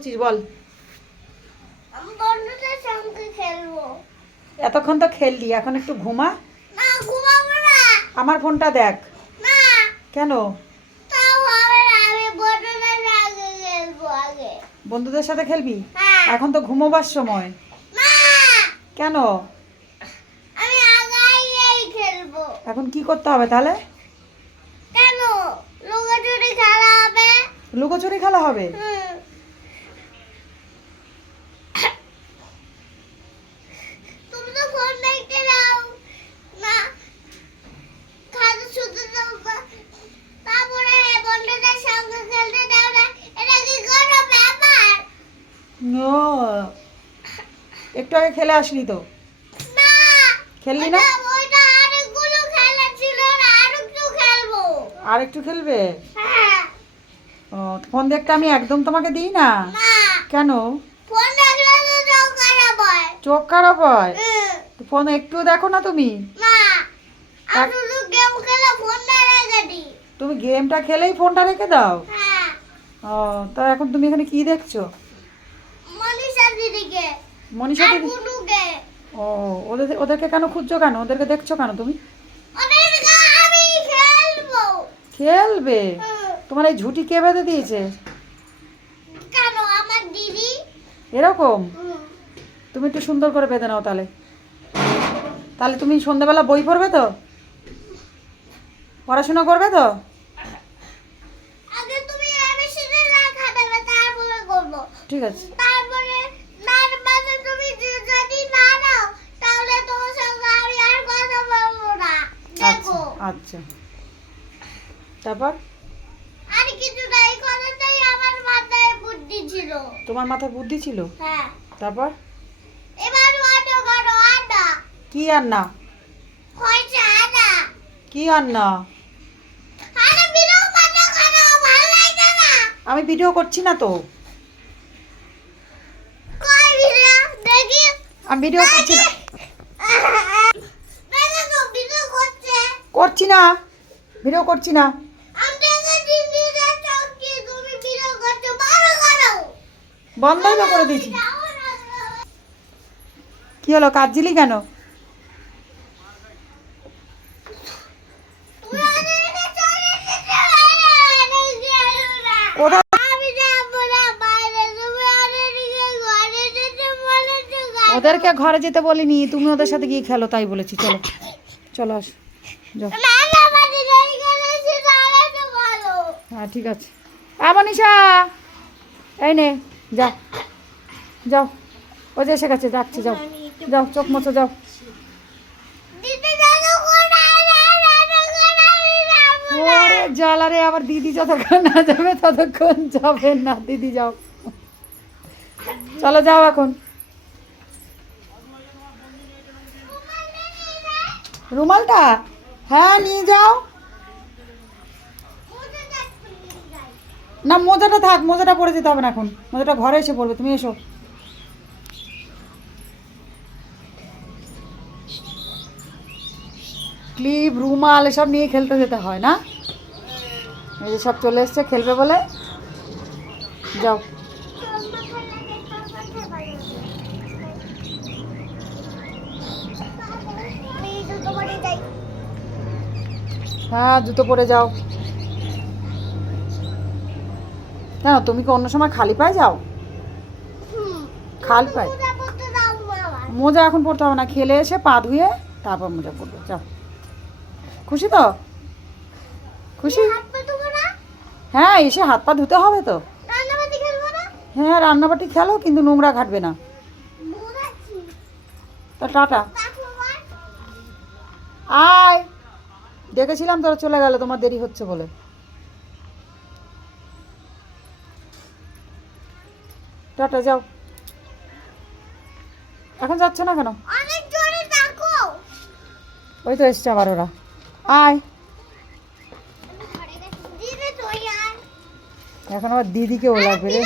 বলছিস বল। এতক্ষণ তো খেললি এখন একটু ঘুমা। আমার ফোনটা দেখ। কেন? বন্ধুদের সাথে খেলবি? হ্যাঁ। এখন তো ঘুমোবার সময়। কেন? আমি খেলব। এখন কি করতে হবে তাহলে? কেন? লুকোচুরি খেলা হবে। লুকোচুরি খেলা হবে হুম। তুমি তো ফোন দেখতে দাও না খালি শুধু দাও বা- তারপরে বন্ধুদের সঙ্গে খেলতে দাও না এটা কি কোনো ব্যাপার একটু আগে খেলে আসলি তো। খেললি না? আর একটু খেলবে। হ্যাঁ। ও ফোন দেখতে আমি একদম তোমাকে দিই না? কেন? চোখ খারাপ হয়। ফোন একটু দেখো না তুমি। তুমি গেমটা খেলেই ফোনটা রেখে দাও? হ্যাঁ। ও তা এখন তুমি এখানে কি দেখছ? দিদিকে মনীষা দিদি ও ওদের ওদেরকে কেন খুঁজছো কেন? ওদেরকে দেখছ কেন তুমি? খেলব খেলবে তোমার এই ঝুঁটি কে বেঁধে দিয়েছে? কেন? আমার দিদি। এরকম? তুমি একটু সুন্দর করে বেঁধে নাও তাহলে। তাহলে তুমি সন্ধ্যেবেলা বই পড়বে তো? পড়াশোনা করবে তো? ঠিক আছে তারপরে তার মানে তুমি য- যদি না নাও তাহলে তোমার সঙ্গে আমি আর কথা বলব না আচ্ছা দেখো আচ্ছা। তারপর? আর কিছু না এই কথাটাই আমার মাথায় বুদ্ধি ছিল। তোমার মাথায় বুদ্ধি ছিল? হ্যাঁ। তারপর? এবার ওয়াটো করো কি আর না হয়েছে আদা কি আমি ভিডিও করছি না তো। আমি ভিডিও করছি না দেখো তো বিরো করছে করছি না। ভিডিও করছি না। বন্ধই তো করে। দিয়েছি। কি হলো যেতে কেন? ওদেরকে ঘরে যেতে বলিনি তুমি ওদের সাথে গিয়ে খেলো তাই বলেছি। চলো চলো আস। হ্যাঁ ঠিক আছে। আ মনীষা এই নে, যা। যাও। ও যে এসে গেছে যাচ্ছে, যাও। যাও, চোখ মোছো, যাও। জ্বালারে আবার দিদি যতক্ষণ না যাবে, ততক্ষণ যাবে না। দিদি, যাও। চলো, যাও এখন। রুমালটা? হ্যাঁ নিয়ে যাও? না, মোজাটা থাক, মোজাটা পরে যেতে হবে না এখন। মোজাটা ঘরে এসে পড়বে, তুমি এসো। ক্লিপ, রুমাল, এসব নিয়ে খেলতে যেতে হয় না? এই সব চলে এসছে, খেলবে বলে? যাও আমি জুতো পরে যাই হ্যাঁ জুতো পরে যাও। কেন তুমি কি অন্য সময় খালি পায়ে যাও? খাল পায়ে? মোজা এখন পড়তে হবে না খেলে এসে পা ধুয়ে তারপর মোজা পড়বে যাও। খুশি তো? খুশি? হ্যাঁ এসে হাত পা ধুতে হবে তো। হ্যাঁ রান্নাবাটি খেলো কিন্তু নোংরা ঘাটবে না। তা টাটা। আয়। ডেকেছিলাম তোরা চলে গেল তোমার দেরি হচ্ছে বলে। টাটা যাও। এখন যাচ্ছে না কেন? ওই তো এসছে আবার ওরা। আয়। এখন আবার দিদিকেও লাগবে রে।